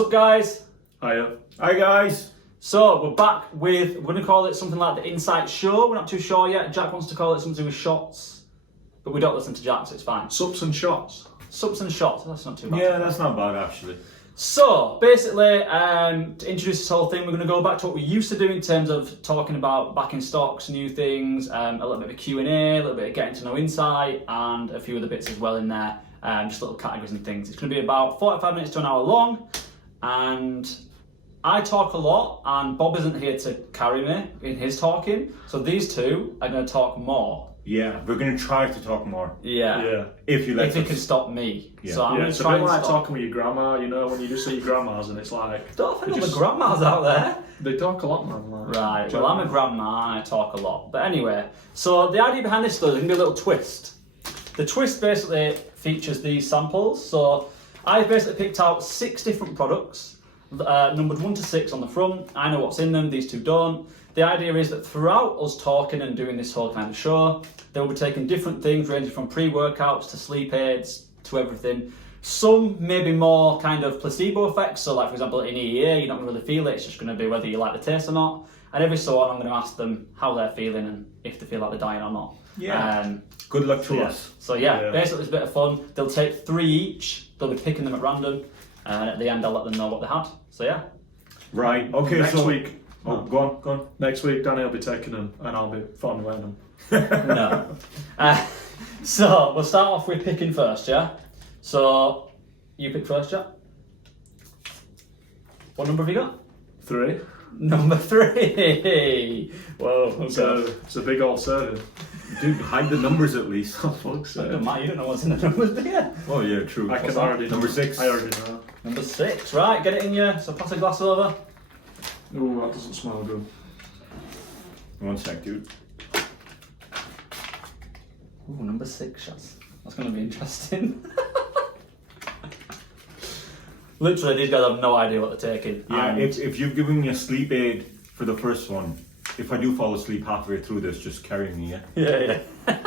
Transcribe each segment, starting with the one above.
What's up, guys? Hiya. Hi guys. So we're back with, we're going to call it something like the Insight Show. We're not too sure yet. Jack wants to call it something with shots, but we don't listen to Jack, so it's fine. Subs and shots. Subs and shots, that's not too bad. Yeah, that's not bad actually. So basically, to introduce this whole thing, we're going to go back to what we used to do in terms of talking about backing stocks, new things, a little bit of a Q&A, a little bit of getting to know Insight, and a few other bits as well in there, just little categories and things. It's going to be about 45 minutes to an hour long, and I talk a lot, and Bob isn't here to carry me in his talking, so these two are going to talk more. Yeah, we're gonna try to talk more. Yeah. If you let If you us. can stop me. Yeah. So I'm going It's to a try bit and like stop. talking with your grandma, you know, when you just see your grandmas and it's like... Don't think they all the just- grandmas out there. They talk a lot, man. Like, Right, well, I'm a grandma and I talk a lot. But anyway, so the idea behind this, though, is going to be a little twist. The twist basically features these samples. So I've basically picked out 6 different products, numbered 1 to 6 on the front. I know what's in them, these two don't. The idea is that throughout us talking and doing this whole kind of show, they will be taking different things, ranging from pre-workouts to sleep aids to everything. Some maybe more kind of placebo effects. So, like for example, in EEA, you're not going to really feel it. It's just going to be whether you like the taste or not. And every so on, I'm going to ask them how they're feeling and if they feel like they're dying or not. Yeah. Good luck to Yeah. us. So yeah, Yeah. basically it's a bit of fun. They'll take 3 each. They'll be picking them at random, and at the end I'll let them know what they had. So yeah. Right. Okay. Next so week. Oh, go on. Next week, Danny will be taking them and I'll be fond of them. No. So we'll start off with picking first, yeah. So you pick first, Jack. What number have you got? 3. Number 3. Whoa. Okay. So it's a big old serving. Dude, hide the numbers at least. Oh, fuck's It sake. don't matter. You don't know what's in the numbers, do you? Oh yeah, true. I can What's that? already Number know. 6. I already know. Number 6. Right, get it in you. So pass a glass over. Ooh, that doesn't smell good. 1 sec, dude. Ooh, number 6 shots. That's going to be interesting. Literally, these guys have no idea what they're taking. Yeah. And If you've given me a sleep aid for the first one, if I do fall asleep halfway through this, just carry me. Yeah. yeah.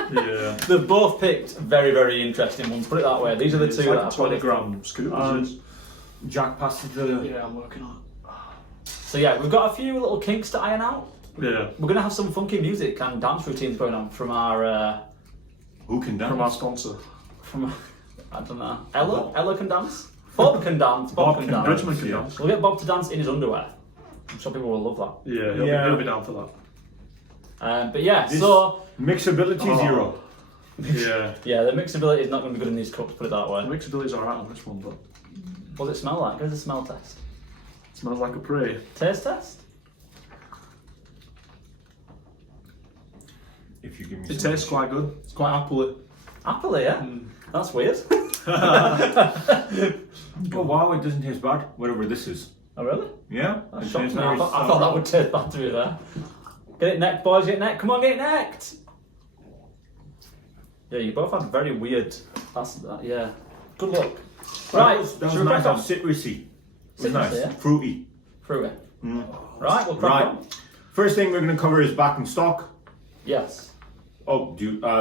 Yeah. They've both picked very, very interesting ones. Put it that way. These are the It's two like that a I've 20 put. gram scoop. Jack passes the. Yeah, I'm working on So yeah, we've got a few little kinks to iron out. it. Yeah. We're gonna have some funky music and dance routines going on from our Who can dance? From our sponsor. I don't know. Ella can dance. Bob can dance. Bob can dance. Richmond can Yeah. dance. We'll get Bob to dance in his underwear. I'm sure people will love that. Yeah, Yeah. he'll be down for that. But yeah, This- so Mixability Oh. 0. Yeah. yeah, the mixability is not going to be good in these cups. Put it that The way. mixability's alright on this one, but What does it smell like? Give us a smell test. it smells like a prey. Taste test. If you give me. It some- tastes quite good. It's quite appley. Apple, yeah. That's weird. Oh wow, it doesn't taste bad. Whatever this is. Oh really? Yeah. That it shocked tastes me. I very thought that would taste bad to be there. Get it necked, boys. Get it necked. Come on, get it necked. Yeah, you both had very weird. That's that. Yeah. Good luck. Right. That was should we nice. crack on? Citrusy. It was Citrusy, nice. yeah. Fruity. Through it. Mm. Right. We'll crack Right. on. First thing we're going to cover is back in stock. Yes. Oh,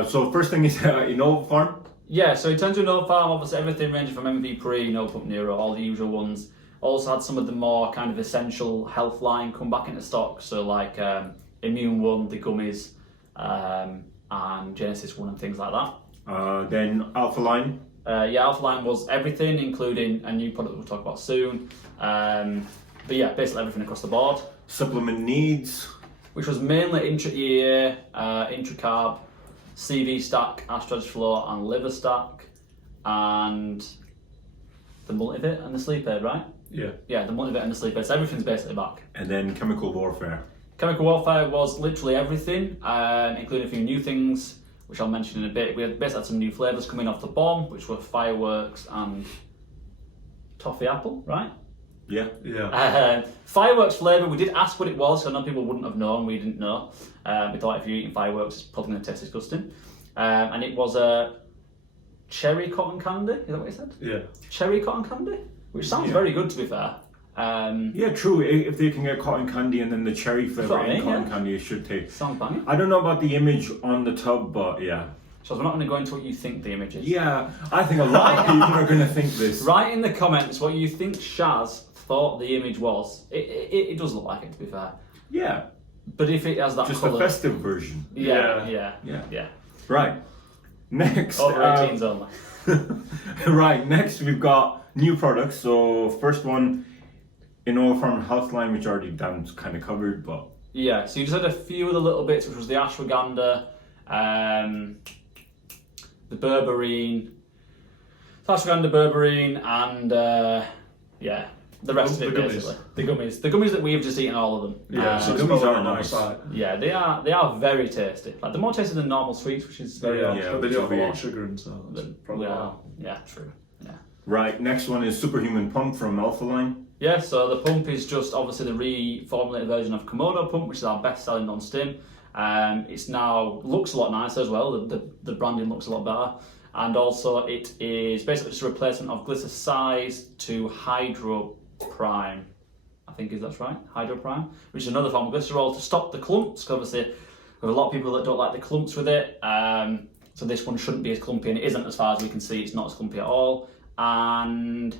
so first thing is Innova Farm. Yeah, so in terms of No Farm, obviously everything ranging from MV Pre, No Pump Nero, all the usual ones. Also had some of the more kind of essential health line come back into stock, so like Immune One, the gummies, and Genesis One and things like that. Then Alpha Line. Yeah, Alpha Line was everything, including a new product we'll talk about soon. But yeah, basically everything across the board, Supplement Needs. which was mainly intra-EA, intra-carb, CV Stack, Astralis Flow, and Liver Stack, and the Multivit and the Sleep Aid, right? Yeah. Yeah, the Multivit and the Sleep Aid. So everything's basically back. And then Chemical Warfare. Chemical Warfare was literally everything, including a few new things, which I'll mention in a bit. We had basically had some new flavours coming off the bomb, which were Fireworks and Toffee Apple, right? Yeah. Yeah. Fireworks flavour, we did ask what it was, so I know people wouldn't have known, we didn't know. We thought if you're eating fireworks, it's probably going to taste disgusting. And it was a cherry cotton candy, is that what you said? Yeah. Cherry cotton candy? Which sounds Yeah. very good, to be fair. Yeah, true. If they can get cotton candy and then the cherry flavour what I in mean, cotton yeah. candy, it should taste. Sounds banging. I don't know about the image on the tub, but yeah. So we're not going to go into what you think the image is. Yeah, I think a lot of people are going to think this. Write in the comments what you think Shaz thought the image was. It does look like it, to be fair. Yeah, But if it has that just colour... the festive version. Yeah. Right. Next. Over 18s only. Right, next we've got new products. So first one, InnovaPharm Health line, which already Dan's kind of covered, but Yeah, so you just had a few of the little bits, which was the ashwagandha, the berberine, and the rest of it The gummies. basically. The gummies that we've just eaten all of them. Yeah, so the it's gummies probably are on the nice. side. Yeah, they are very tasty. Like they're more tasty than normal sweets, which is very odd. But they do have a lot weird. of sugar in, so that's probably why. Yeah, true. Yeah. right. Next one is Superhuman Pump from Alpha line. Yeah, so the pump is just obviously the reformulated version of Komodo pump, which is our best-selling non-stim. It's now looks a lot nicer as well. The branding looks a lot better, and also it is basically just a replacement of Glitter Size to Hydro Prime. I think that's right, Hydro Prime, which is another form of glycerol to stop the clumps. Because obviously, there are a lot of people that don't like the clumps with it. So this one shouldn't be as clumpy, and it isn't as far as we can see. It's not as clumpy at all, and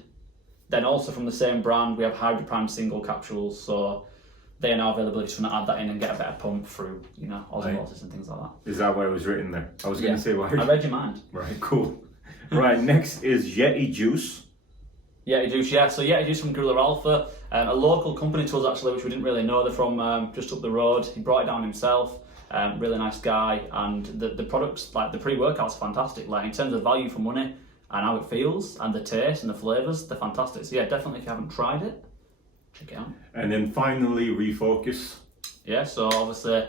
then also from the same brand, we have Hydro Prime single capsules, so they are now available if you want to add that in and get a better pump through, osmosis and things like that. Is that why it was written there? I was going to say why. I read your mind. Right, cool. Right, next is Yeti Juice. Yeti Juice, yeah. So Yeti Juice from Gorilla Alpha, a local company to us actually, which we didn't really know. They're from just up the road. He brought it down himself. Really nice guy, and the products, like the pre-workout's fantastic. Like in terms of value for money, and how it feels, and the taste and the flavours, they're fantastic. So yeah, definitely if you haven't tried it, check it out. And then finally, Refocus. Yeah, so obviously,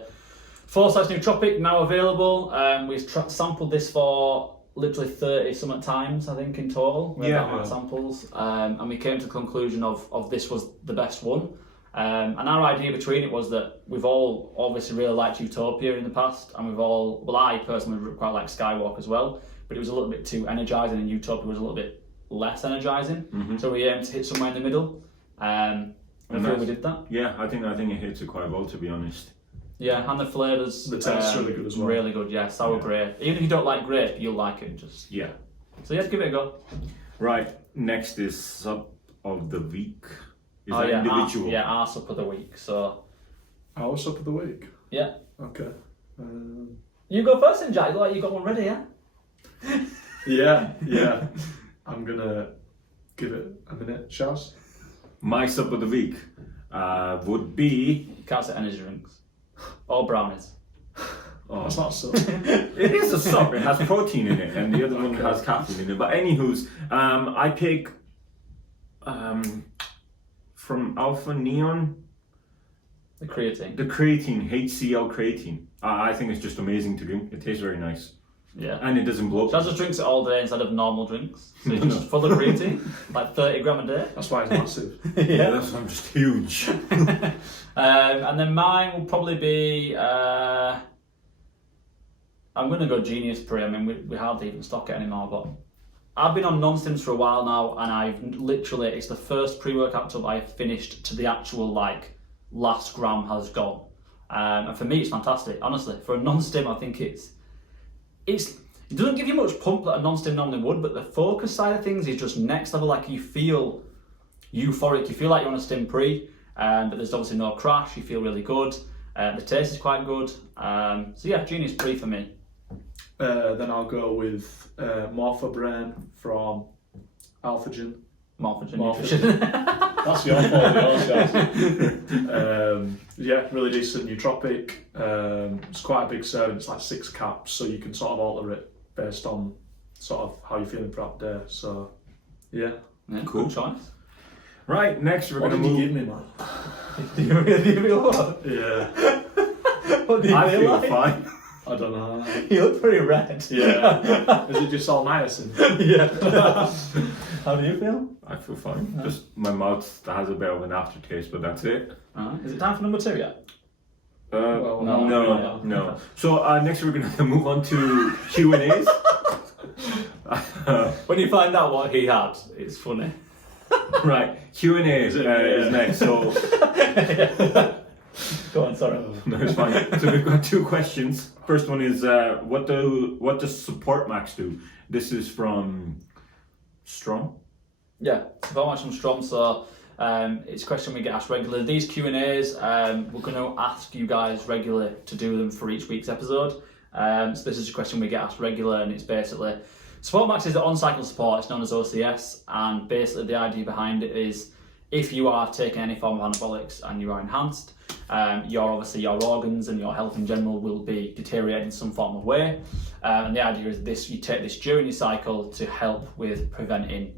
4-size nootropic now available. We've sampled this for literally 30 something times, I think, in total. We had that amount of samples. And we came to the conclusion of this was the best one. And our idea between it was that we've all obviously really liked Utopia in the past, and I personally quite like Skywalk as well. But it was a little bit too energising, and Utopia was a little bit less energising. Mm-hmm. So we aimed to hit somewhere in the middle. And I feel we did that. Yeah, I think it hits it quite well, to be honest. Yeah, and the flavours. The taste's really good as well. Really good, yeah. Sour grape. Even if you don't like grape, you'll like it. Yeah. So yeah, give it a go. Right, next is Sub of the Week. Is that yeah, individual? our sup of the week. So Our sup of the week. yeah, Okay. you go first, then, Jack. You look like you got one ready, yeah. Yeah. I'm gonna give it a minute, Shaz. My Sub of the Week would be... You can't say energy drinks or brownies. Oh, That's not a sup. it is a sub. It has protein in it, and the other one has caffeine in it. But anywho's, I pick from Alpha Neon, The creatine. the creatine, HCl creatine. I think it's just amazing to drink. It tastes very nice, Yeah. and it doesn't bloat. Chaz just drinks it all day instead of normal drinks. So it's No. just full of creatine, like 30 gram a day. That's why it's massive. Yeah, that's why I'm just huge. And then mine will probably be. I'm going to go Genius Pre. I mean, we hardly even stock it anymore, but I've been on non-stims for a while now, and it's the first pre-workout tub I've finished to the actual, last gram has gone. And for me, it's fantastic, honestly. For a non-stim, I think it doesn't give you much pump that a non-stim normally would, but the focus side of things is just next level. Like, you feel euphoric, you feel like you're on a stim pre, but there's obviously no crash, you feel really good. The taste is quite good. So yeah, Genius Pre for me. Then I'll go with Morpha Brain from Alphagen. Morphogen Morphogen. Nutrition. That's your fault, yours, guys. Yeah, really decent nootropic. It's quite a big serving. It's like 6 caps, so you can sort of alter it based on sort of how you're feeling throughout the day. So, yeah. Yeah, Cool. Good choice. Right, next we're What going did to you move. give me, man? Do you really feel what? Yeah, What do you I feel feel like? fine. I don't know. You look pretty red. Yeah. Is it just all niacin? Yeah. How do you feel? I feel fine. Just my mouth has a bit of an aftertaste, but that's it. Is it time for number 2 yet? Well, No. So next we're going to move on to Q&As. When you find out what he had, it's funny. Right, Q&A is next. So Go on, sorry. No, it's fine. So we've got two questions. First one is what does Support Max do? This is from Strom. Yeah, very much from Strom. So it's a question we get asked regularly. These Q&As, we're going to ask you guys regularly to do them for each week's episode. So this is a question we get asked regularly, and it's basically Support Max is the on-cycle support. It's known as OCS, and basically the idea behind it is if you are taking any form of anabolics and you are enhanced, your organs and your health in general will be deteriorating in some form of way. And the idea is this: you take this during your cycle to help with preventing,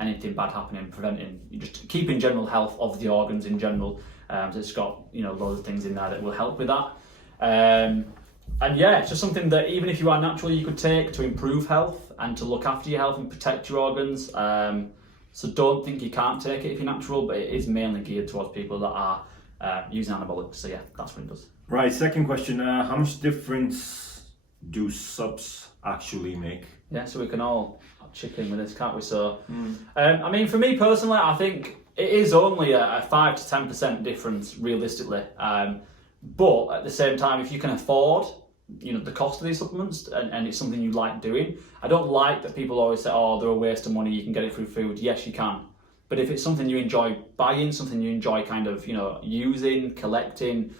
anything bad happening, preventing, just keeping general health of the organs in general. So it's got, loads of things in there that will help with that. And yeah, it's just something that even if you are natural, you could take to improve health and to look after your health and protect your organs. So don't think you can't take it if you're natural, but it is mainly geared towards people that are using anabolics. So yeah, that's what it does. Right, second question. How much difference do subs actually make? Yeah, so we can all chip in with this, can't we? So, I mean, for me personally, I think it is only a 5 to 10% difference realistically. But at the same time, if you can afford, the cost of these supplements and it's something you like doing, I don't like that people always say, oh, they're a waste of money, you can get it through food. Yes, you can. But if it's something you enjoy buying, something you enjoy kind of, using, collecting,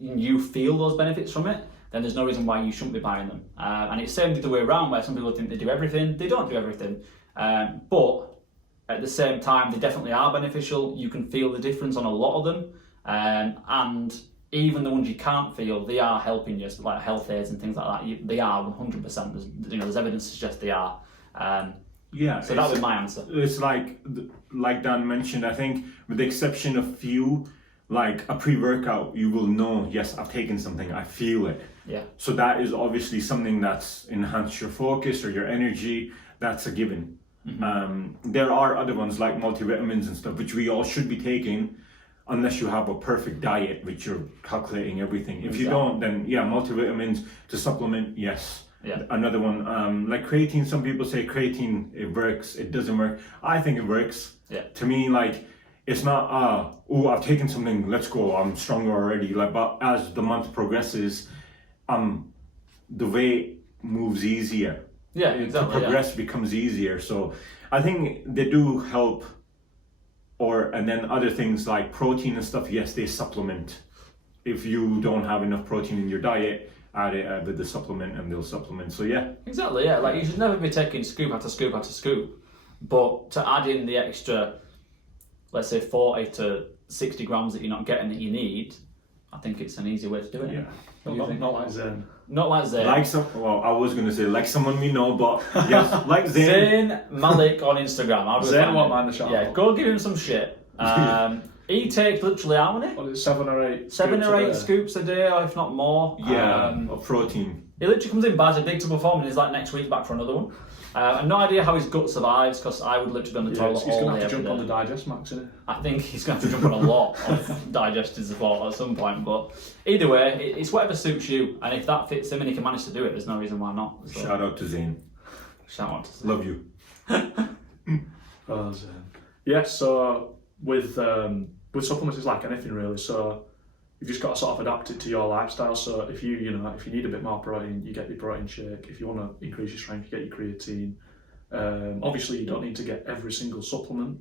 you feel those benefits from it, then there's no reason why you shouldn't be buying them. And it's the same the other way around, where some people think they do everything. They don't do everything. But at the same time, they definitely are beneficial. You can feel the difference on a lot of them. And even the ones you can't feel, they are helping you, so like health aids and things like that. They are 100%. There's evidence to suggest they are. Yeah. So that was my answer. It's like Dan mentioned, I think with the exception of few, like a pre-workout, you will know, yes, I've taken something, I feel it. Yeah. So that is obviously something that's enhanced your focus or your energy. That's a given. Mm-hmm. There are other ones like multivitamins and stuff, which we all should be taking, unless you have a perfect diet, which you're calculating everything. If you don't, then yeah, multivitamins to supplement, yes. Yeah. Another one, like creatine, some people say creatine, it works, it doesn't work. I think it works. Yeah. To me, like, it's not, I've taken something, let's go, I'm stronger already. Like, but as the month progresses, the weight moves easier. Yeah, exactly. To progress becomes easier. So I think they do help. And then other things like protein and stuff, yes, they supplement. If you don't have enough protein in your diet, add it with the supplement and they'll supplement. So yeah. Exactly, yeah. Like you should never be taking scoop after scoop after scoop. But to add in the extra, let's say 40 to 60 grams that you're not getting that you need, I think it's an easy way to do it. Yeah. Not like Zen. Not like Zayn. I was going to say like someone we know, but yes, like Zayn. Zayn Malik on Instagram. Zayn won't mind the shout. Yeah, go give him some shit. He takes literally how many? What is it, 7 or 8? 7 or 8 scoops a day, or if not more. Yeah, of protein. He literally comes in, buys a big tub of form, and he's like, next week back for another one. I've no idea how his gut survives, because I would literally be on the toilet He's all going to day. have to jump on every the day. Digest Max, isn't he? I think he's going to have to jump on a lot of digestive support at some point. But either way, it's whatever suits you. And if that fits him and he can manage to do it, there's no reason why not. So, Shout out to Zayn. shout out to Zayn. Love you. Oh, Zen. Yeah, so with supplements, it's like anything really. So you've just got to sort of adapt it to your lifestyle. So if you need a bit more protein, you get your protein shake. If you want to increase your strength, you get your creatine. Obviously, you don't need to get every single supplement.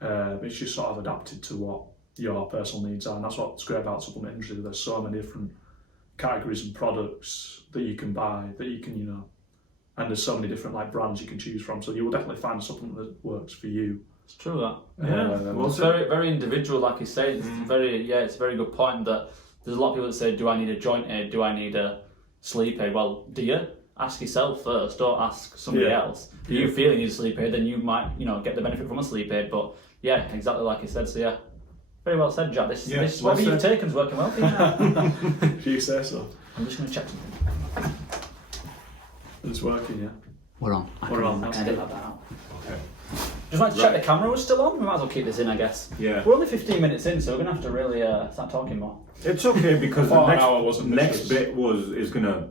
It's just sort of adapted to what your personal needs are, and that's what's great about the supplement industry. There's so many different categories and products that you can buy, that you can, and there's so many different like brands you can choose from. So you will definitely find a supplement that works for you. It's true that. Yeah, It's very, very individual, like you say. It's it's a very good point that there's a lot of people that say, do I need a joint aid? Do I need a sleep aid? Well, do you? Ask yourself first, don't ask somebody else. If you feel you need a sleep aid, then you might, get the benefit from a sleep aid. But yeah, exactly like you said. So yeah, very well said, Jack. This whatever you've taken is working well for you now. If you say so. I'm just going to check something. It's working, yeah. We're on. We're on. I can edit that out. Okay. Just like to check the camera was still on. We might as well keep this in, I guess. Yeah. We're only 15 minutes in, so we're going to have to really start talking more. It's okay because An the hour wasn't next vicious. bit is gonna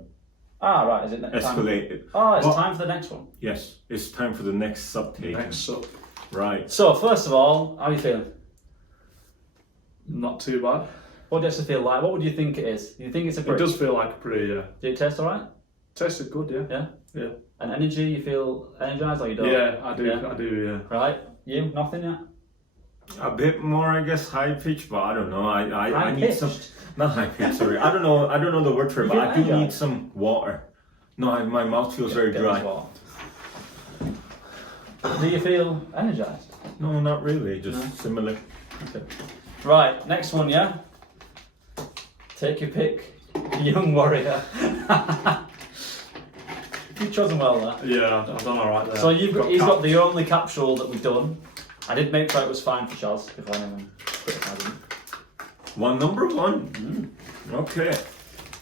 Ah, right. Is it next time? escalate it. Oh, it's But- time for the next one. Yes, it's time for the next sub-take. Next up, Right. So, first of all, how are you feeling? not too bad. What does it feel like? What would you think it is? Do you think it's a It brick? does feel like a brie, yeah. Do it taste alright? Tasted good, yeah. Yeah? Yeah. And energy, you feel energized or you don't? Yeah, I do, Yeah. I do, yeah. Right? You? Nothing yet? A bit more, I guess, high pitch, but I don't know. I High need some. pitched? Not high pitch. Sorry, I don't know the word for it, You but I do feel need energized? some water. No, my mouth feels very Get dry. as well. Do you feel energized? No, not really. Just No. similar. Okay. Right, next one, yeah? Take your pick. Young Warrior. You've chosen well there. Yeah, I've done alright there. So he's got capped. the only capsule that we've done. I did make sure it was fine for Chaz before anyone criticised him. Number one. Okay. This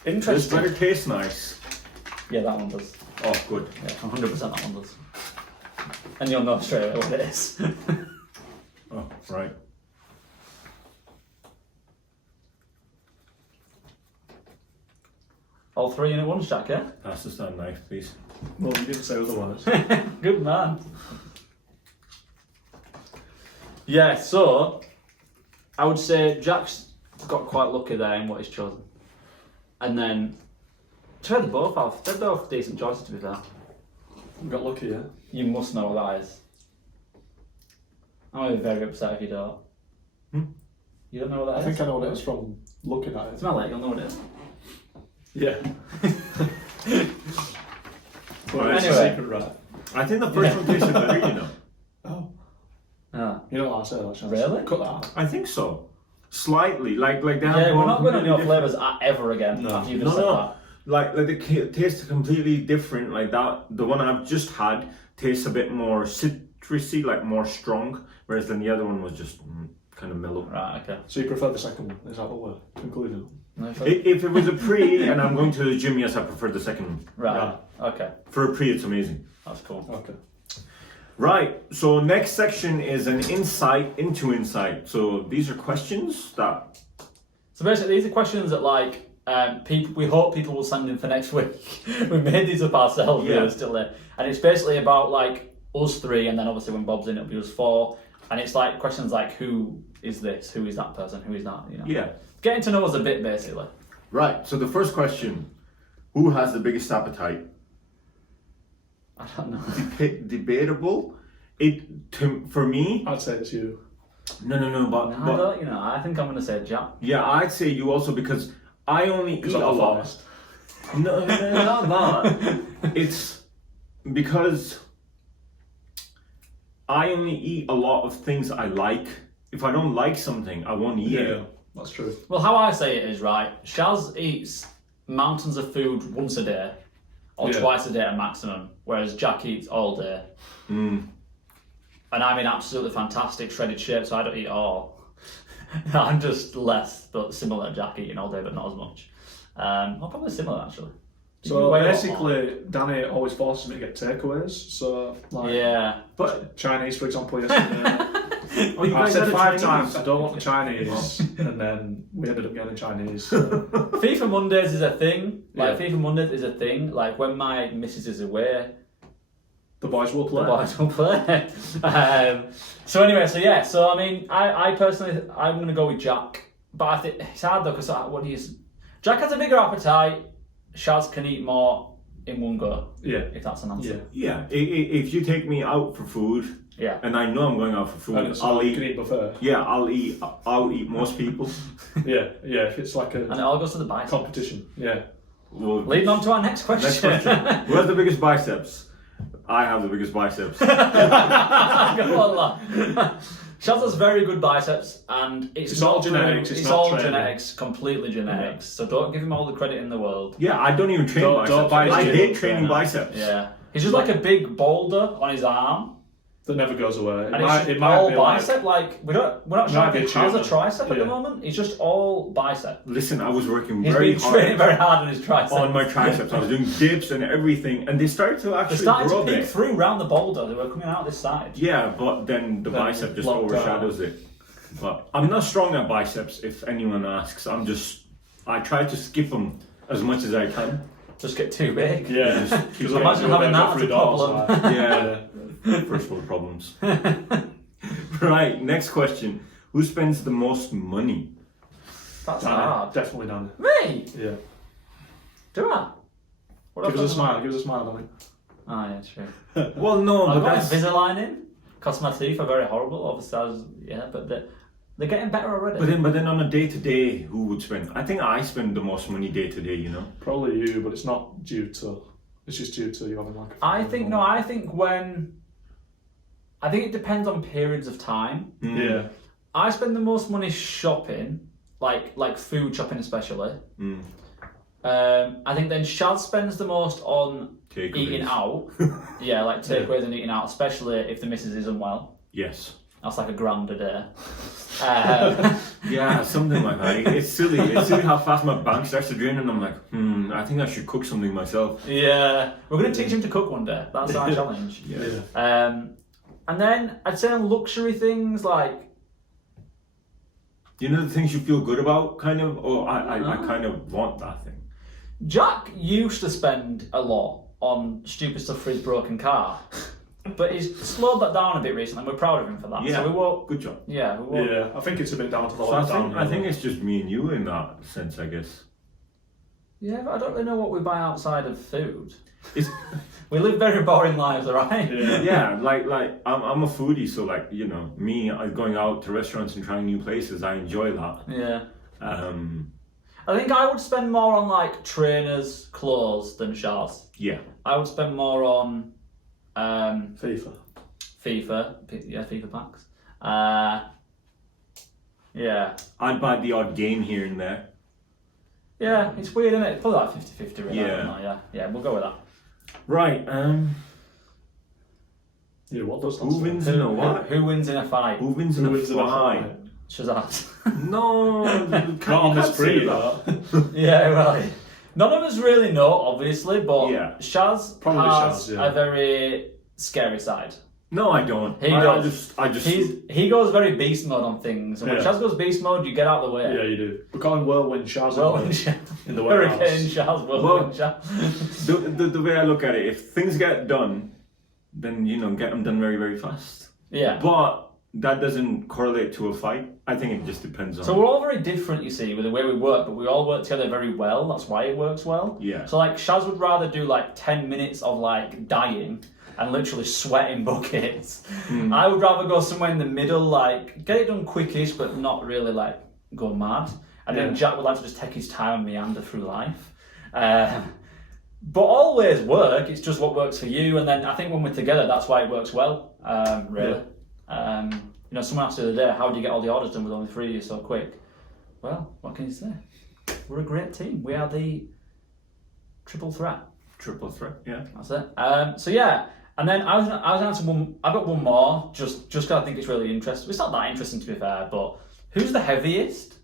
Interesting. better taste nice. Yeah, that one does. Oh, good. Yeah, 100% that one does. And you'll know straight away what it is. Oh, right. All three in at once, Jack, yeah? Pass us that knife, please. Well, you didn't say otherwise. Good man. Yeah, so I would say Jack's got quite lucky there in what he's chosen. And then, to they both have. They're both decent choices, to be fair. We got lucky, yeah. You must know what that is. I'm very upset if you don't. You don't know what that I is? think I know what it is from looking at it. Smell it, you'll know what it is. Yeah. Well, it's Anyway. a secret, right? I think the first one tasted better, you know. Oh. Ah. You know what I said, that Really? Cut that out. I think so. Slightly, like they have. Yeah, we're not going on your completely flavours ever again No. after you've No, just said no. that. Like the taste completely different. Like that, the one I've just had tastes a bit more citrusy, like more strong, whereas then the other one was just kind of mellow. Right, okay. So you prefer the second one? Is that what we're concluding? No, If it was a pre and I'm going to the gym, yes, I prefer the second one. right, okay. For a pre, it's amazing. That's cool. Okay. Right. So next section is an insight into insight. So these are questions that. So basically, these are questions that people. We hope people will send in for next week. We made these up ourselves. Yeah. They're still there, and it's basically about like us three, and then obviously when Bob's in, it'll be us four. And it's like questions like, who is this? Who is that person? Who is that? You know. Yeah. Getting to know us a bit, basically. Right. So the first question: who has the biggest appetite? I don't know. Debatable. For me. I'd say it's you. No. But, No, I but don't. You know, I think I'm going to say Jack. yeah, I'd say you also because I only eat Because a I'm lot. honest. No, not that. It's because I only eat a lot of things I like. If I don't like something, I won't eat Yeah, it. that's true. Well, how I say it is right. Shaz eats mountains of food once a day, or Yeah. twice a day at maximum, whereas Jack eats all day. And I'm in absolutely fantastic shredded shape, so I don't eat all. I'm just less, but similar to Jack eating all day, but not as much. Well, probably similar actually. You So weigh a lot more. basically, Danny always forces me to get takeaways. So, like, Yeah. But Chinese, for example, yesterday. oh, you I guys said had a 5 Chinese? times, I don't want the Chinese, and then we ended up getting Chinese. So. FIFA Mondays is a thing. Like Yeah. FIFA Mondays is a thing. Like when my missus is away, The boys will play. the boys don't play. So anyway, so I mean, I personally, I'm going to go with Jack. But I think it's hard though, because what do you... Jack has a bigger appetite. Shaz can eat more in one go, Yeah. if that's an answer. Yeah, if you take me out for food, Yeah. and I know I'm going out for food, And so I'll you can eat. eat buffet. Yeah, I'll eat most people. Yeah, if it's like And it a all goes to the biceps. competition. Yeah. Well, Leading on to our next question. next question. Who has the biggest biceps? I have the biggest biceps. Go on, lad. Shaz has very good biceps, and it's all not genetics, through- it's It's not all training. genetics, completely genetics. So don't give him all the credit in the world. Yeah, I don't even train Don't biceps. buy his I gym hate training trainer. biceps. Yeah. He's just like a big boulder on his arm, That never goes away. and it's just all bicep. Like we're not sure might if be he a has a tumor. tricep at the Yeah. moment. He's just all bicep. Listen, I was working He's very been training hard very hard on his triceps. on my triceps. I was doing dips and everything, and they started to They're actually starting grow to a peek bit. through round the boulder. They were coming out this side. Yeah, but then the Then bicep just blocked overshadows it. But I'm not strong at biceps, if anyone asks. I try to skip them as much as I can. Just get too big. Yeah. Because Imagine having that as a problem. Yeah, first world problems. Right, next question. Who spends the most money? That's Danny, hard. definitely Danny. Me? Yeah. Do I? What Give have us a I done? smile. Give us a smile, Danny. Oh yeah, true. Well, no, I've but got that's. Invisalign in because my teeth are very horrible. Obviously, but they're getting better already. But then on a day to day, who would spend? I think I spend the most money day to day. You know. Probably you, but it's not due to. It's just due to you having like. I think it depends on periods of time. Yeah. I spend the most money shopping, like food shopping especially. Mm. I think then Shaz spends the most on Takeaways. eating out. Yeah, like takeaways and eating out, especially if the missus is unwell. Yes. That's like £1,000 a day. Yeah, something like that. It's silly. It's silly how fast my bank starts to drain, and I'm like, I think I should cook something myself. Yeah, we're going to teach him to cook one day. That's our challenge. Yeah. And then I'd say on luxury things like, You know the things you feel good about, kind of. Or I kind of want that thing. Jack used to spend a lot on stupid stuff for his broken car, but he's slowed that down a bit recently. And we're proud of him for that. Yeah. So we won't. Good job. Yeah, we won't. Yeah, I think it's a bit down to the So lockdown. I think it's just me and you in that sense, I guess. Yeah, but I don't really know what we buy outside of food. It's We live very boring lives, alright? yeah, like I'm a foodie, so like me, going out to restaurants and trying new places, I enjoy that. Yeah. I I think I would spend more on like trainers, clothes than Shaz. Yeah. I would spend more on FIFA. FIFA packs. Yeah. I'd buy the odd game here and there. Yeah, it's weird, isn't it? Probably like 50-50 really. Yeah. Yeah, we'll go with that. Right. Yeah, what does that Who wins in a what? Who wins in a fight? Who wins in Who a wins in a fight? fight? Shazad. No, Not on this pre, that. Yeah, well, none of us really know, obviously, but Yeah. Shaz Probably has Shaz, yeah. a very scary side. No, I don't. He I does. just. He goes very beast mode on things, and when Yeah. Shaz goes beast mode, you get out of the way. Yeah, you do. We call him Whirlwind Shaz Whirlwind Shaz. in the warehouse. Hurricane Shaz, Whirlwind Shaz. The way I look at it, if things get done, then get them done very, very fast. Yeah. But that doesn't correlate to a fight. I think it just depends on. So we're all very different, you see, with the way we work, but we all work together very well. That's why it works well. Yeah. So like Shaz would rather do like 10 minutes of like dying and literally sweating buckets. I would rather go somewhere in the middle, like get it done quickish, but not really like go mad. And then Yeah. Jack would like to just take his time and meander through life. But always work. It's just what works for you. And then I think when we're together, that's why it works well. Really. Someone asked the other day, how do you get all the orders done with only 3 of you so quick? Well, what can you say? We're a great team. We are the triple threat. Triple threat, yeah. That's it. So yeah, and then I was answering one. I've got one more, just because I think it's really interesting. It's not that interesting to be fair, but who's the heaviest?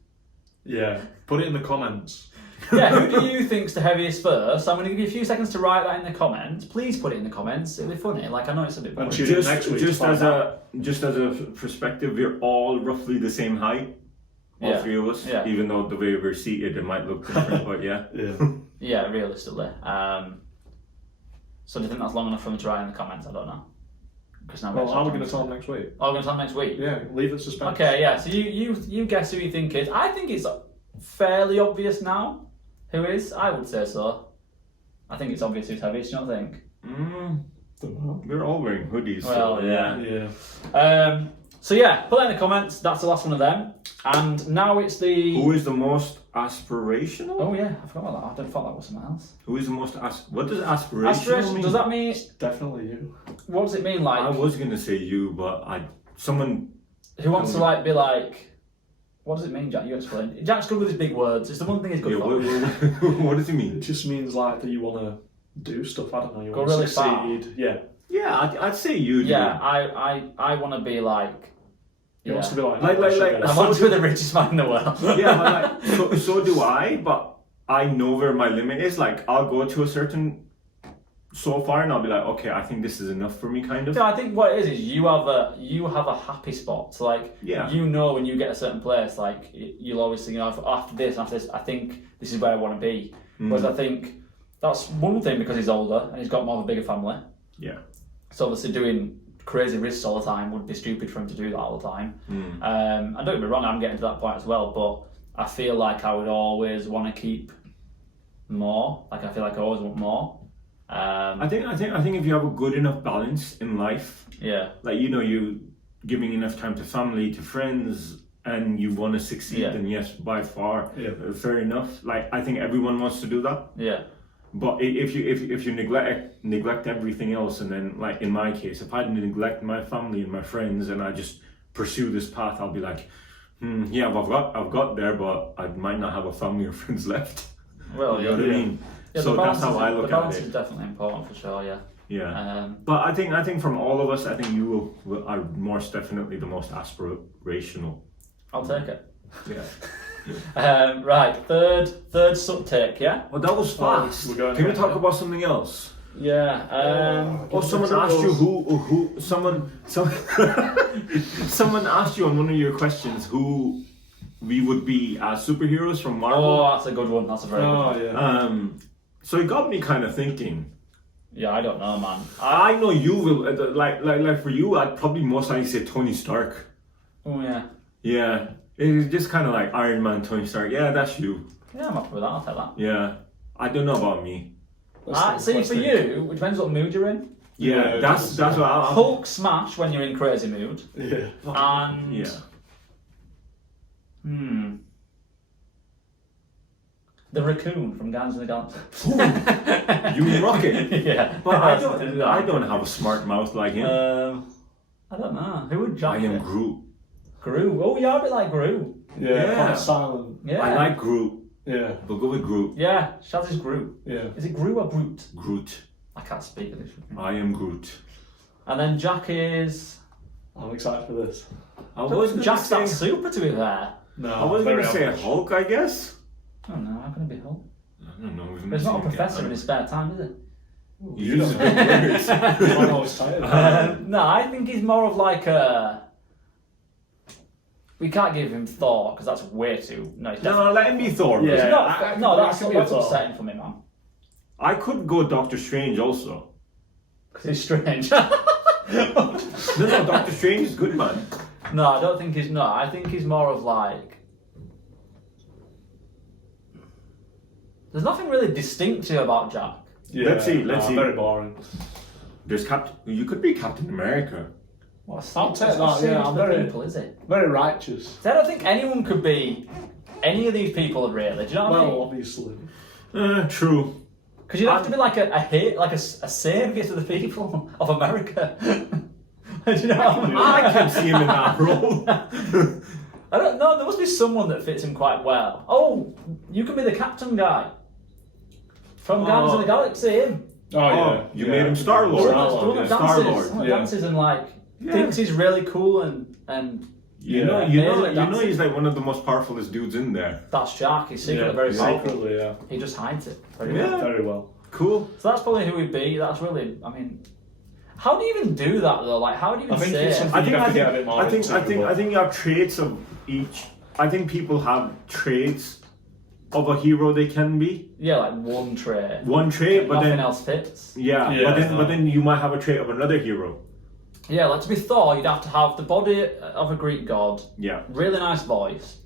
Yeah, put it in the comments. Yeah, who do you think's the heaviest first? I'm going to give you a few seconds to write that in the comments. Please put it in the comments. It'll be funny. Like I know it's a bit boring. And tune in next week. Just to as find out. a perspective, we're all roughly the same height. All Yeah. 3 of us. Yeah. Even though the way we're seated, it might look different, but yeah. Yeah. Yeah, realistically. So do you think that's long enough for them to write in the comments? I don't know. Because now Well, how are we going to tell them next week? Oh, we're going to tell them next week. Yeah, leave it suspense. Okay, yeah. So you guess who you think is. I think it's fairly obvious now. Who is? I would say so. I think it's obvious who's heaviest. You don't think? We're all wearing hoodies. Well, so, yeah. Yeah. So yeah, put that in the comments. That's the last one of them. And now it's the. Who is the most aspirational? Oh yeah, I forgot about that. I thought that was someone else. Who is the most what does aspirational Aspiration. mean? Does that mean? Definitely you. What does it mean? Like I was gonna say you, but someone who wants to like be like. What does it mean, Jack? You explain. Jack's good with his big words. It's the one thing he's good yeah, for. what does it mean? It just means like that you want to do stuff. I don't know. You Go want to really far. succeed. Yeah. Yeah, I'd say you. Do. Yeah, I want to be like. He wants to be like. Like- I want to be the richest man in the world. Yeah, but so do I. But I know where my limit is. Like I'll go to a certain so far, and I'll be like, okay, I think this is enough for me, kind of. So I think what it is you have a happy spot. So like Yeah. you know when you get a certain place, like you'll always think, after this, I think this is where I want to be. Whereas I think that's one thing because he's older and he's got more of a bigger family. Yeah. So obviously doing crazy risks all the time would be stupid for him to do that all the time. And don't get me wrong, I'm getting to that point as well. But I feel like I would always want to keep more. Like I feel like I always want more. I think if you have a good enough balance in life, Yeah. like you giving enough time to family, to friends, and you want to succeed, Yeah. then yes, by far, Yeah. fair enough. Like I think everyone wants to do that. Yeah. But if you neglect everything else, and then like in my case, if I neglect my family and my friends, and I just pursue this path, I'll be like, yeah, I've got there, but I might not have a family or friends left. Well, You know what I mean? Yeah, So the that's how I the look balance at is it. definitely important for sure. Yeah. Yeah. But I think from all of us, I think you are most definitely the most aspirational. I'll take it. Yeah. Right. Third sub take. Yeah. Well, that was fast. we're going Can we ahead talk now. about something else? Yeah. Oh, someone asked you someone asked you on one of your questions who we would be as superheroes from Marvel. Oh, that's a good one. That's a very good one. yeah. So it got me kind of thinking. Yeah, I don't know, man. I know you will like for you. I'd probably most likely say Tony Stark. Oh yeah. Yeah, it is just kind of like Iron Man, Tony Stark. Yeah, that's you. Yeah, I'm up with that. I'll take that. Yeah, I don't know about me. See, for you, it depends what mood you're in. Yeah, Yeah, that's what I'll. Hulk smash when you're in crazy mood, Yeah. and Yeah. the raccoon from Guardians of the Galaxy. You rock it. Yeah, But I That's don't. the- I don't have a smart mouth like him. I don't know. Who would Jack I am be? Groot. Gru. Oh, you're a bit like Gru. Yeah. Yeah. Kind of silent. Yeah. I like Groot. Yeah. We'll go with Groot. Yeah, Shaz is Gru. Yeah. Is it Gru or Groot? Groot. I can't speak English. I am Groot. And then Jack is. I'm excited for this. I was gonna Jack's say. that super to be there. No. I was very gonna say average. Hulk. I guess. I don't know. How can it be Hulk? I don't know. we've There's not a seen it professor yet. in his spare time, is it? You use big words. I'm always tired. No, I think he's more of like a. We can't give him Thor because that's way too. No, he's definitely. No, let him be Thor. Yeah. He's man. not, I no, can that's be a Thor. upsetting for me, man. I could go Doctor Strange also. Because he's strange. No, Doctor Strange is good, man. No, I don't think he's. No, I think he's more of like. There's nothing really distinctive about Jack. Yeah. Let's see. Very boring. There's You could be Captain America. What I'll take that, yeah, I'm for very- people, is it? Very righteous. So I don't think anyone could be any of these people really. Do you know what I Well, mean? obviously. True. Because you'd have to be like a hate, like a savior to the people of America. Do you know what I mean? I can see him in that role. I don't know. There must be someone that fits him quite well. Oh, you can be the captain guy from Guardians of the Galaxy. Him. Oh, yeah. You yeah. made him Star-Lord. The Star-Lord, one that yeah. dances, Star-Lord, the one that yeah. dances and like Yeah. thinks he's really cool and You know, he's like one of the most powerfulest dudes in there. that's Jack. He's secretly Yeah, very powerful. secretly, yeah. He just hides it. Very Yeah. well. Very well. Cool. So that's probably who he'd be. That's really. I mean, how do you even do that though? Like, how do you even I think say it's it? something- You have to get a bit more I think into it, you have traits of each. I think people have traits of a hero they can be. Yeah, like one trait. One trait, but Nothing then else fits. yeah, Yeah, but then you might have a trait of another hero. Yeah, like to be Thor, you'd have to have the body of a Greek god, Yeah. really nice voice.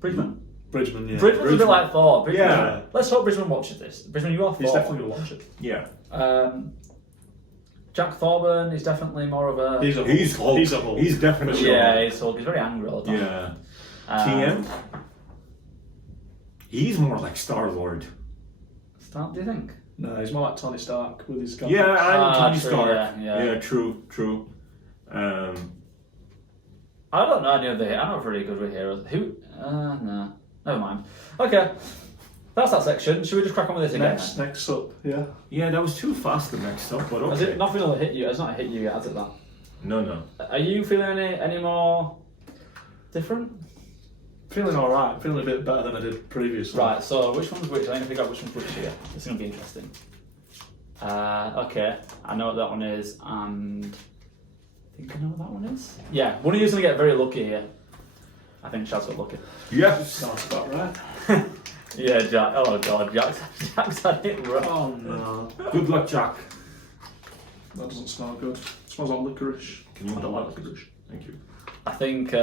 Bridgman. Bridgman, yeah. Bridgman's a bit like Thor. Bridgman, Yeah. Let's hope Bridgman watches this. Bridgman, you are Thor. He's definitely going to watch it. Yeah. Jack Thorburn is definitely more of a. He's a He's Hulk. Hulk. He's a Hulk. He's definitely yeah, Hulk. he's Hulk. He's very angry all the time. Yeah. Um, TM. He's more like Star Lord. Stark, do you think? No, he's more like Tony Stark with his gun. Yeah, and Tony true, Stark. yeah. True. I don't know any of the. I'm not really good with heroes. Who? No. Never mind. Okay. That's that section. Should we just crack on with this again? Next up, yeah. Yeah, that was too fast the next up, but Has okay. it nothing will hit you? It's not hit you yet, has it? That. No. Are you feeling any more different? Feeling alright. Feeling a bit better than I did previously. Right. So which one's which? I need to figure out which one's which here. This is gonna be interesting. Okay. I know what that one is, and I think I know what that one is. Yeah. One of you's gonna get very lucky here. I think Chad's got lucky. Yes. Sounds about right. Yeah, Jack. Oh God, Jack's had it wrong. Oh no. Good luck, Jack. That doesn't smell good. It smells like licorice. Can you I don't hold like that? licorice. Thank you. I think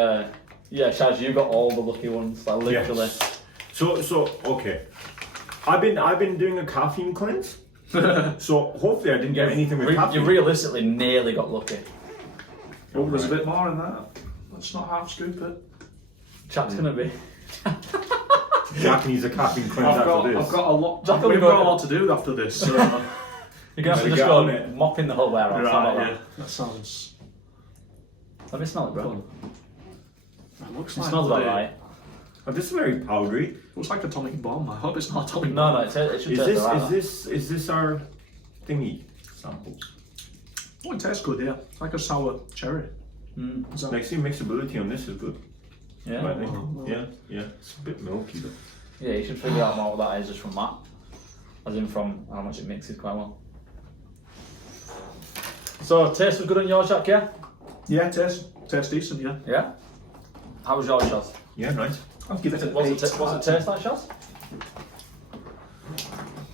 Yeah, Shaz, you got all the lucky ones, like literally. Yes. So okay. I've been doing a caffeine cleanse. So hopefully I didn't get anything with caffeine. You realistically nearly got lucky. Oh, there's a bit more in that. Let's not half scoop it. Chat's gonna be. Jack needs a caffeine cleanse after this. I've got a lot. Jack will We've go- got a lot to do after this. So. You're gonna have to Gotta just get go on it. mopping the whole way around. Right, yeah. That sounds. Let me smell it, bro. fun. It looks It like smells about the- right. Oh, this is very powdery. Looks like atomic bomb. I hope it's not atomic No, bomb. it should Is taste this alright. is this our thingy samples? Oh, it tastes good, yeah. It's like a sour cherry. Mm. Is that- Like, see, mixability on this is good. Yeah. I think. Yeah. It's a bit milky though. Yeah, you should figure out more what that is just from that. As in from how much it mixes quite well. So, taste was good on yours, Jack, yeah? Yeah, tastes decent, yeah. Yeah? How was yours, Shaz? Yeah, nice. I'll give it a What's it taste like, Shaz?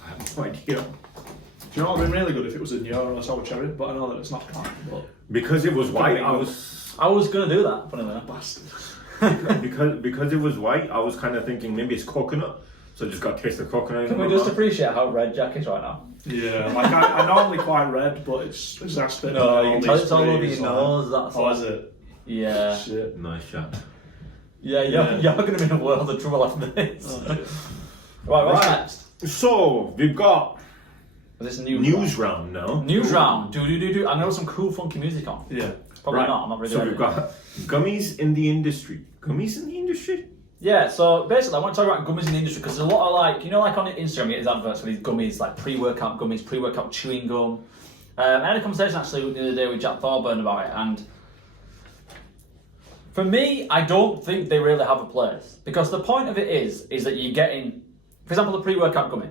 I have no idea. Do you know what would have been really good if it was a Nior or a sour cherry? But I know that it's not that. But Because it was white, be I good. was I was gonna do that, funny enough. bastard. because it was white, I was kind of thinking maybe it's coconut. So I just got a taste of coconut. Can we just appreciate how red Jack is right now? Yeah, like I normally quite red, but it's exasperated. No, by you all can tell these it's all over flavors, your like- nose, that's Oh, like- is it? Yeah. Shit. Nice shot. Yeah, you're gonna be in a world of trouble after this. Oh, dear. Right, what's Right. next? So we've got Is this news? news round now. News round. Do. I know some cool, funky music on. Yeah. Probably Right. not. I'm not really. So ready. we've got gummies in the industry. Gummies in the industry? Yeah, so basically, I want to talk about gummies in the industry because there's a lot of like, like on Instagram, you get these adverts for these gummies, like pre-workout gummies, pre-workout chewing gum. I had a conversation actually the other day with Jack Thorburn about it, and for me, I don't think they really have a place because the point of it is that you're getting, for example, a pre-workout gummy.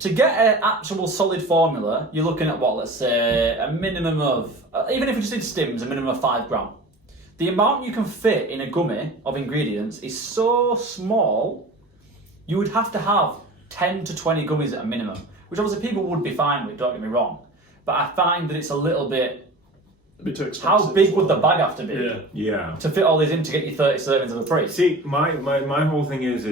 To get an actual solid formula, you're looking at what, let's say, a minimum of, even if you just did stims, a minimum of 5 gram. The amount you can fit in a gummy of ingredients is so small, you would have to have 10 to 20 gummies at a minimum, which obviously people would be fine with, don't get me wrong. But I find that it's a little bit, A bit too expensive. how big would the bag have to be Yeah. Yeah. to fit all these in to get you 30 servings of a pre? See, my whole thing is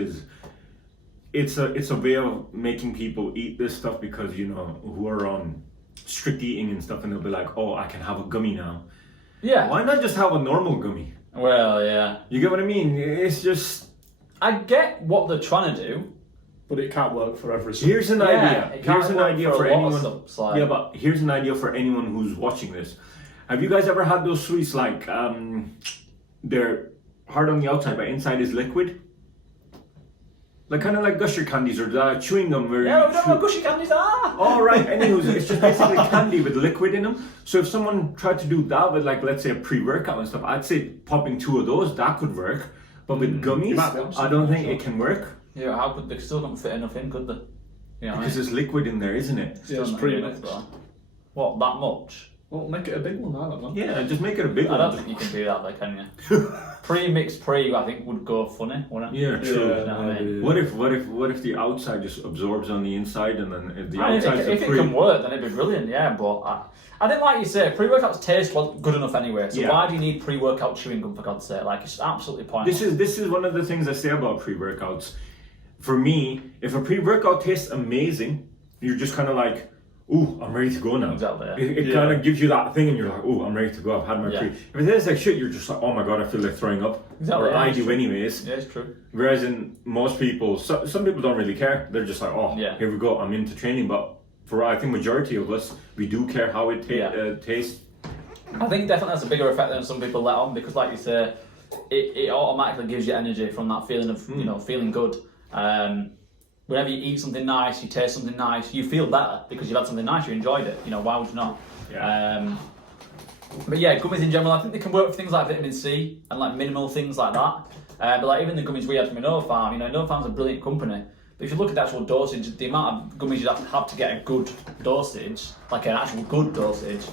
it's a way of making people eat this stuff because who are on strict eating and stuff, and they'll be like, oh, I can have a gummy now. Yeah. Why not just have a normal gummy? Well, yeah. You get what I mean? It's just I get what they're trying to do. But it can't work for every single. here's an Yeah, idea. it can't Here's an work idea for for a lot of anyone. stuff, like- Yeah, but here's an idea for anyone who's watching this. Have you guys ever had those sweets like they're hard on the outside but inside is liquid? Like kind of like gusher candies or the chewing gum where Yeah, you we don't know what gushy candies are. All right. Anywho, it's just basically candy with liquid in them. So if someone tried to do that with like let's say a pre-workout and stuff, I'd say popping 2 of those that could work. But with You gummies, might be onto I don't something, think it sure. can work Yeah, how could they still don't fit enough in, could they? You know what I mean? because there's liquid in there, isn't it? Yeah, it's Still not pretty enough, mixed. though. What, that much? Well, make it a big one, I don't know. Yeah, just make it a big I one. don't think you can do that though, can you? Pre-mixed I think would go funny, wouldn't it? Yeah, true. You know what I mean? What if the outside just absorbs on the inside and then if the I mean, outside's if a it free? can work, then it'd be brilliant, yeah, but I think like you say, pre-workouts taste good enough anyway, so Yeah. why do you need pre-workout chewing gum for God's sake? Like, it's absolutely pointless. This is one of the things I say about pre-workouts. For me, if a pre-workout tastes amazing, you're just kind of like, ooh, I'm ready to go now. Exactly, yeah. It Yeah. kind of gives you that thing, and you're like, ooh, I'm ready to go. I've had my Yeah. pre. If it tastes like shit, you're just like, oh my god, I feel like throwing up. Exactly, Or yeah, I that's do true. anyways. Yeah, it's true. Whereas in most people, some people don't really care. They're just like, oh, Yeah. here we go. I'm into training. But for I think majority of us, we do care how it Yeah. tastes. I think definitely has a bigger effect than some people let on because, like you say, it automatically gives you energy from that feeling of feeling good. Whenever you eat something nice, you taste something nice, you feel better because you've had something nice, you enjoyed it. Why would you not? Yeah. But yeah, gummies in general, I think they can work for things like vitamin C and like minimal things like that. But like even the gummies we had from Innofarm, Innofarm's a brilliant company. But if you look at the actual dosage, the amount of gummies you'd have to get a good dosage, like an actual good dosage,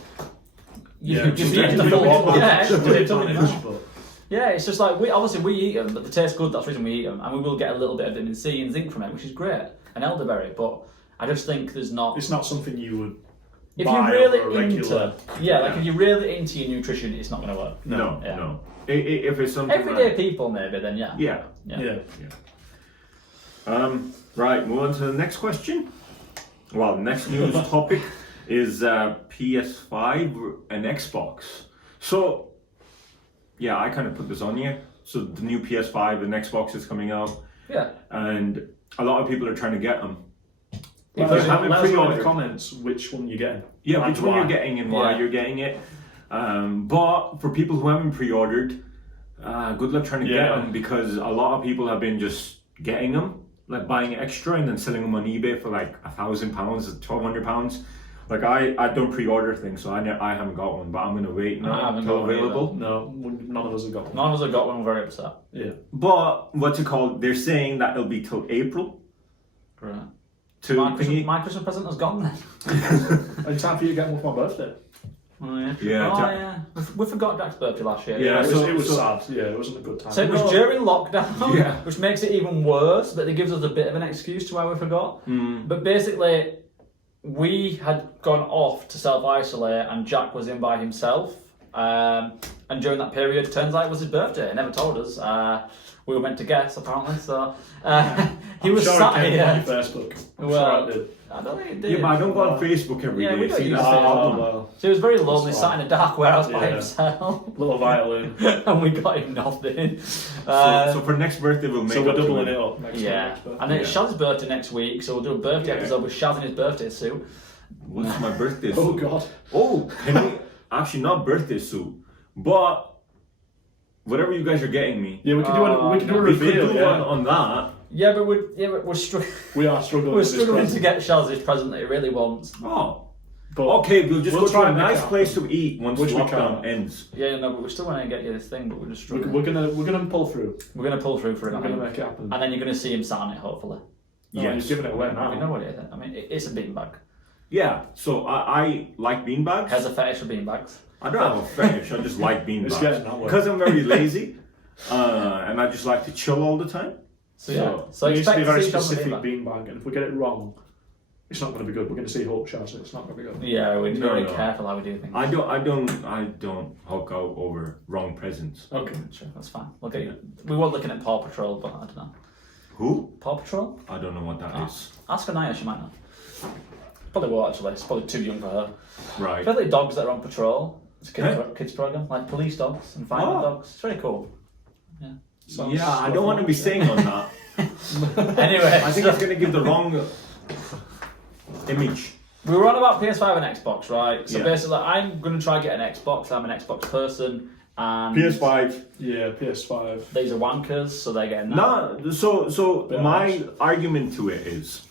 you're just eating the full Yeah, it's just like we eat them, but they taste good. That's the reason we eat them, and we will get a little bit of vitamin C and zinc from it, which is great, and elderberry. But I just think there's not. It's not something you would. If buy you're really over a regular. into, if you're really into your nutrition, it's not going to work. No, Yeah. no. If it's something Everyday like, people, maybe, then yeah. yeah. Yeah. Right, move on to the next question. Well, next news topic is PS5 and Xbox. So, yeah, I kind of put this on you. So the new PS5 and Xbox is coming out, Yeah. and a lot of people are trying to get them. Let If you us haven't know in the pre-ordered, comments which one you're getting. yeah, And which one why. you're getting and why Yeah. you're getting it. But for people who haven't pre-ordered, good luck trying to get Yeah. them, because a lot of people have been just getting them, like buying extra and then selling them on eBay for like £1,000, £1,200. Like I don't pre-order things, so I haven't got one, but I'm gonna wait I now haven't until got one available. No, none of us have got one. None of us have got one. We're very upset. Yeah. But what's it called? They're saying that it'll be till April. Right. To My Christmas present has gone then. In time for you to get one for my birthday. Oh yeah. Yeah, Oh Jack- yeah. We forgot Jack's birthday last year. Yeah, it was so- sad. Yeah, it wasn't a good time. So it was No. during lockdown, Yeah. which makes it even worse, but it gives us a bit of an excuse to why we forgot. Mm. But basically, we had gone off to self-isolate and Jack was in by himself. And during that period, turns out it was his birthday. He never told us. We were meant to guess, apparently. So he was sure sat it came here. on your Facebook. I'm Well, sure it did. I don't think it did. Yeah, but I don't go on Facebook every Yeah, day. we don't See, use that's the Facebook. problem. well. So he was very lonely, That's sat in a dark warehouse by Yeah. himself. Little violin. And we got him nothing. So for next birthday, we'll make So we're up to doubling it up next Yeah, next birthday. and then it's Shaz's birthday next week, so we'll do a birthday Yeah. episode with Shaz in his birthday suit. What's my birthday suit? Oh god. Oh, can we? Actually, not birthday suit, but whatever you guys are getting me. Yeah, we can do a We could reveal. do Yeah. one on that. Yeah, but we're struggling. We are struggling. We're with this struggling to present. get Shaz his present that he really wants. Oh. But Okay, we'll just We'll go try to a and make nice it place to eat once Which we lockdown can't. ends. Yeah, no, but we still want to get you this thing, but we're just struggling. we're gonna pull through. We're gonna pull through for it, We're I gonna think. make it happen. And then you're gonna see him sat on it, hopefully. No, Yes. you've given it away We know now. what it is. I mean, it's a beanbag. Yeah, so I like beanbags. Has a fetish for beanbags. I don't have a fetish, I just like It's getting that beanbags. way. Because I'm very lazy, and I just like to chill all the time. So yeah, so it needs to expect be a very see Shaz on the specific beanbag. beanbag, and if we get it wrong, it's not going to be good. We're going to see Hope Shaz, and it's not going to be good. Yeah, we need to be No, very no. careful how we do things. I don't hulk out over wrong presents. Okay. Sure, that's fine. We'll get you. We were looking at Paw Patrol, but I don't know. Who? Paw Patrol? I don't know what that Ah. is. Ask Anaya, she might know. Probably will actually. It's probably too young for her. Right. It's like dogs that are on patrol. It's a Huh? kids program, like police dogs and fireman Oh. dogs. It's very cool. Sounds Yeah, I rough don't want to enough, be yeah. saying on that. Anyway, I think so it's going to give the wrong image. we were on about PS5 and Xbox, right? So Yeah. basically, I'm going to try get an Xbox. I'm an Xbox person, and PS5. Yeah, PS5. these are wankers, so they're getting that. No, so Bit my harsh. argument to it is,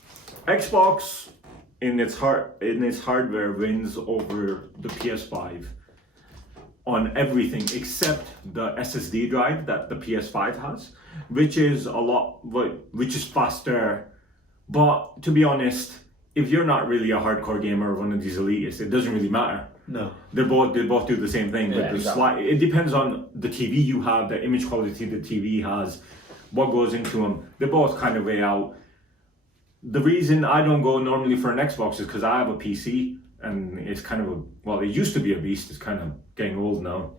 Xbox in its hardware wins over the PS5 on everything except the SSD drive that the PS5 has, which is which is faster. But to be honest, if you're not really a hardcore gamer or one of these elitists, it doesn't really matter. No. They both do the same thing. Yeah, But the exactly. it depends on the TV you have, the image quality the TV has, what goes into them. They both kind of weigh out. The reason I don't go normally for an Xbox is because I have a PC and it's kind of it used to be a beast. It's kind of getting old now,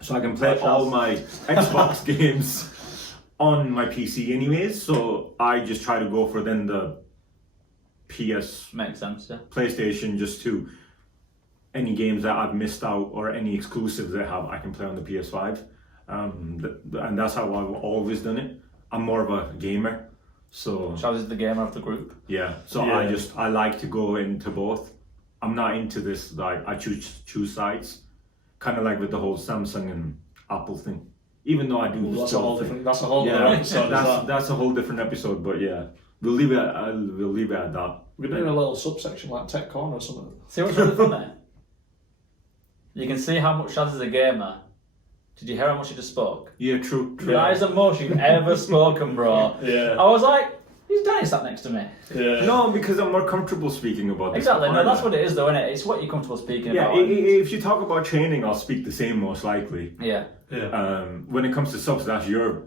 so I can play all my Xbox games on my PC anyways. So I just try to go for then the PS Makes sense, yeah. PlayStation just to any games that I've missed out or any exclusives they have, I can play on the PS5. And that's how I've always done it. I'm more of a gamer, so Shaz is the gamer of the group. yeah. So Yeah. I like to go into both. I'm not into this like I choose sides, kind of like with the whole Samsung and Apple thing. Even though I do That's a still whole think- different. That's a whole other yeah, episode. is that? that's a whole different episode. But yeah, we'll leave it at that. We're doing a little subsection like Tech Corner or something. See what's really funny? You can see how much Shaz is a gamer. Did you hear how much he just spoke? Yeah, true. That is the most you've ever spoken, bro. Yeah. I was like, he's Danny sat next to me. Yeah. No, because I'm more comfortable speaking about this. Exactly, stuff, no, that's aren't what it is though, isn't it? It's what you're comfortable speaking I? Yeah, about. if you talk about training, I'll speak the same most likely. Yeah. Yeah. When it comes to subs, that's your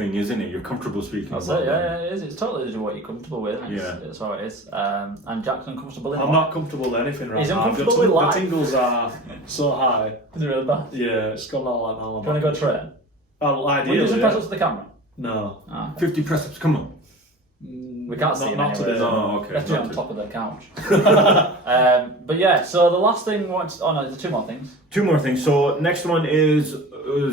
thing, isn't it? You're comfortable speaking That's about it, them. yeah, it is. It's totally what you're comfortable with. It's how it is. And Jackson comfortable in I'm what? not comfortable with anything right He's now. uncomfortable with The life. tingles are so high. Is it really bad? Yeah, it's gone all like now. Do you want to go train? Oh, Will you ideally, do some yeah. press ups to the camera? No. Ah, 50 press ups, come on. we can't see him Not anyway. today. Oh, okay. Let's do it not on to- top of the couch. But yeah, so the last thing we want to, oh no, there's two more things. Two more things. So next one is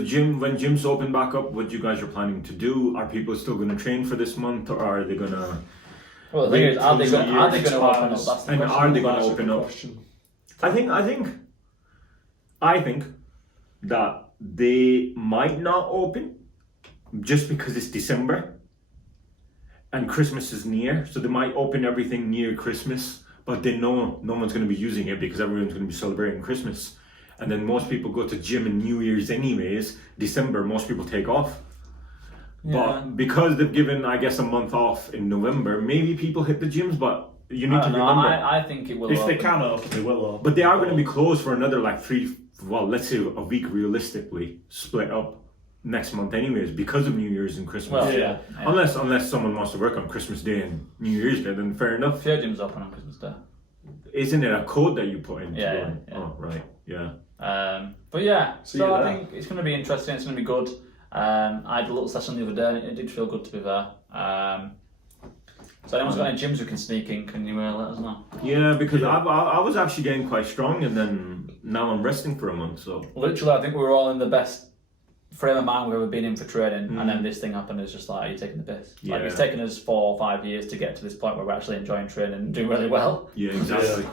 gym. When gyms open back up, what you guys are planning to do? Are people still going to train for this month, or are they going to? Well, the thing is, are they till going the to year open up? expires. That's the And question. are they going to That's a open good up? question. I think that they might not open just because it's December and Christmas is near, so they might open everything near Christmas, but they know no one's going to be using it because everyone's going to be celebrating Christmas. And then most people go to gym in New Year's anyways. December, most people take off. Yeah. But because they've given, I guess, a month off in November, maybe people hit the gyms, but you need I to don't know. remember. I think it will. If they open. can open, they will open. But they are going to be closed for another like let's say a week realistically, split up next month anyways because of New Year's and Christmas. Well, Yeah. yeah. Unless someone wants to work on Christmas Day and New Year's Day, then fair enough. Few gyms open on Christmas Day. Isn't it a code that you put in? to Yeah, go yeah, in? yeah. Oh, right. Yeah. But yeah, See so you I there. think it's going to be interesting. It's going to be good. I had a little session the other day, and it did feel good to be there. So anyone's got any gyms who can sneak in, can you let us know? Yeah, because Yeah. I was actually getting quite strong, and then now I'm resting for a month. So Literally, I think we were all in the best frame of mind we've ever been in for training, and then this thing happened. It's just like, are you taking the piss? Like, Yeah. it's taken us 4 or 5 years to get to this point where we're actually enjoying training and doing really well. yeah, exactly.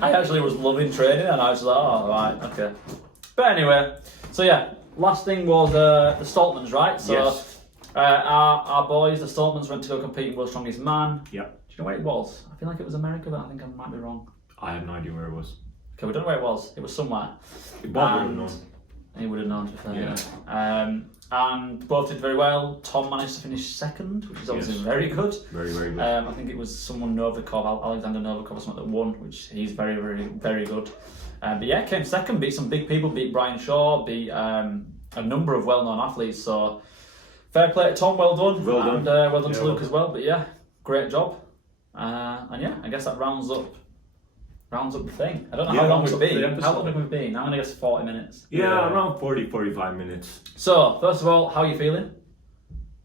I actually was loving training, and I was like, oh, right, okay. But anyway, so yeah, last thing was the Stoltmans, right? So Yes. our boys, the Stoltmans, went to go compete in World's Strongest Man. Yeah. Do you know where it was? I feel like it was America, but I think I might be wrong. I have no idea where it was. Okay, we don't know where it was. It was somewhere. Bob would have And- known. He would have known, to be fair. Yeah. Yeah. And both did very well. Tom managed to finish second, which is obviously Yes. very good. Very, very good. I think it was someone Novikov, Alexander Novikov or something that won, which he's very, very, very good. But yeah, came second, beat some big people, beat Brian Shaw, beat a number of well-known athletes. So fair play to Tom, well done. Well done. And well done to Yeah, Luke well as well. But yeah, great job. And yeah, I guess that rounds up the thing. I don't know Yeah, how long rounds we've up the been. episode. How long have we been? I'm going to guess 40 minutes. yeah, around 40-45 minutes. So, first of all, how are you feeling?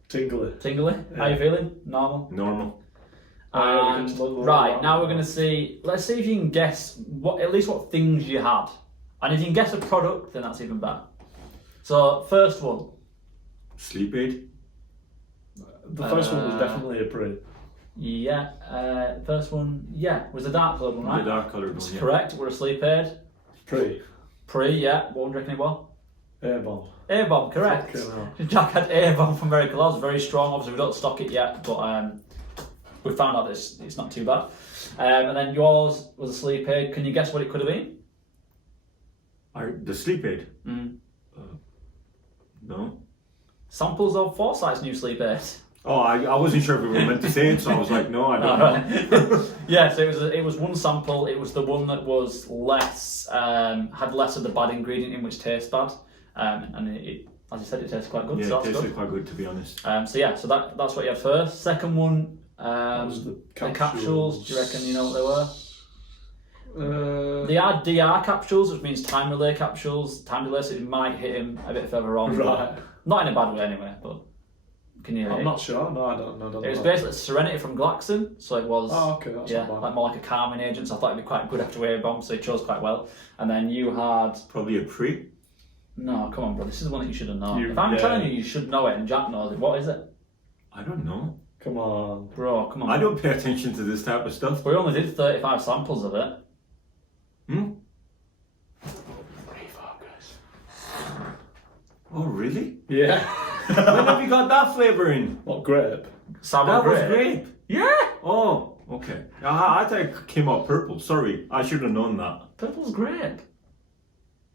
Tingly. Tingly? How are you feeling? Normal? Normal. And, right, now we're going to see, let's see if you can guess at least what things you had. And if you can guess a product, then that's even better. So, first one. Sleep aid. The first one was definitely a pre. Yeah, first one, yeah, was the dark coloured one, right? The dark coloured That's one. Yeah. correct, we're a sleep aid. Pre. Yeah, what do you reckon it was? Air bomb. A-bomb, correct. Fucking hell. Jack had A-bomb from Miracle Oz, very strong. Obviously, we don't stock it yet, but we found out that it's not too bad. And then yours was a sleep aid. Can you guess what it could have been? The sleep aid. Mm. No. Samples of Foresight's new sleep aid. Oh, I wasn't sure if we were meant to say it, so I was like, no, I don't know. Yeah, so it was one sample. It was the one that was less had less of the bad ingredient in, which tastes bad. And it, as you said, it tastes quite good. Yeah, so it that's tasted good. quite good, to be honest. So yeah, so that's what you had first. Second one, That was the capsules. Do you reckon you know what they were? Uh, They are DR capsules, which means time relay capsules. Time delay, so it might hit him a bit further on. Right. Not in a bad way, anyway. But can you? I'm not sure. No, I don't know. It was basically Serenity from Glaxon, so it was. Oh, okay, that's yeah, not bad. like more like a calming agent. So I thought it'd be quite good after A-bomb, so he chose quite well. And then you had. Probably a pre. No, come on, bro. This is the one that you should have known. You- If I'm yeah. telling you, you should know it, and Jack knows it. What is it, I don't know. Come on. bro? Come on. I don't pay attention to this type of stuff. We only did 35 samples of it. Hmm? Oh, really? Yeah. When have you got that flavour in? What grape? Sour That was grape. grape. Yeah. Oh, okay. I thought it came out purple. Sorry, I should have known that. Purple's grape.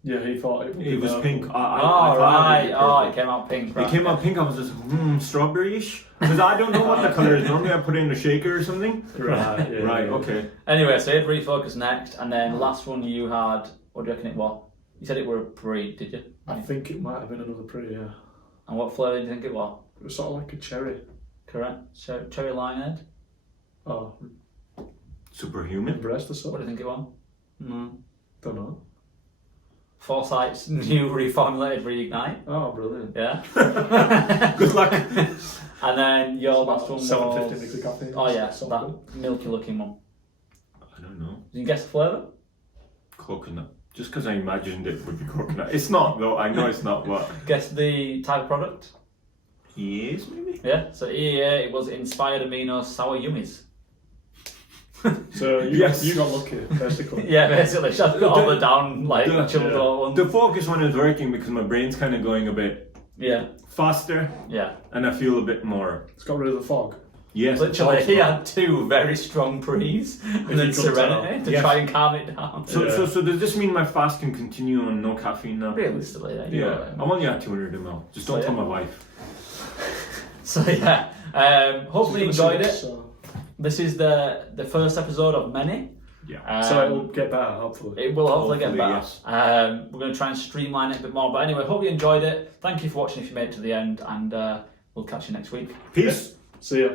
Yeah, he thought it would It be was purple. pink. I Oh, thought right. it was Oh, purple. it came out pink. It Right. came out pink. I was just strawberry-ish because I don't know what the color is. Normally, I put it in a shaker or something. Right, yeah, Right. yeah. Okay. Anyway, so you had refocus next, and then last one you had. What do you reckon it was? You said it were a pre, did you? I think it might have been another pre, yeah. And what flavour do you think it was? It was sort of like a cherry. Correct. Cherry Lionhead. Oh, Superhuman. breast or What something. do you think it was? Don't know. Foresight's new reformulated Reignite. Oh, brilliant. Yeah. Good luck. And then your last one was... 750 mix of caffeine. Oh yeah, So that good. milky looking one. I don't know. Did you guess the flavour? Coconut. Just because I imagined it would be coconut. It's not though. I know it's not. But Guess the type of product? yes, maybe. Yeah, so EA, it was Inspired Amino Sour Yummies. So Yes. you got lucky, basically. Yeah, basically, just got all the down, like, the- chilled out ones. The focus one is working because my brain's kind of going a bit Yeah, faster, yeah. and I feel a bit more. It's got rid of the fog. Yes. Literally, he also. had 2 very strong pre's and you then could Serenity tell. to Yes. try and calm it down. So does this mean my fast can continue on no caffeine now? Realistically, yeah. Yeah. I'm only at 200 ml. Just don't So, tell yeah. my wife. So yeah, hopefully you enjoyed it. So, This is the first episode of many. Yeah. so it'll get better, hopefully. It will hopefully get Hopefully, better. yes. We're going to try and streamline it a bit more. But anyway, hope you enjoyed it. Thank you for watching if you made it to the end, and we'll catch you next week. Peace. See ya.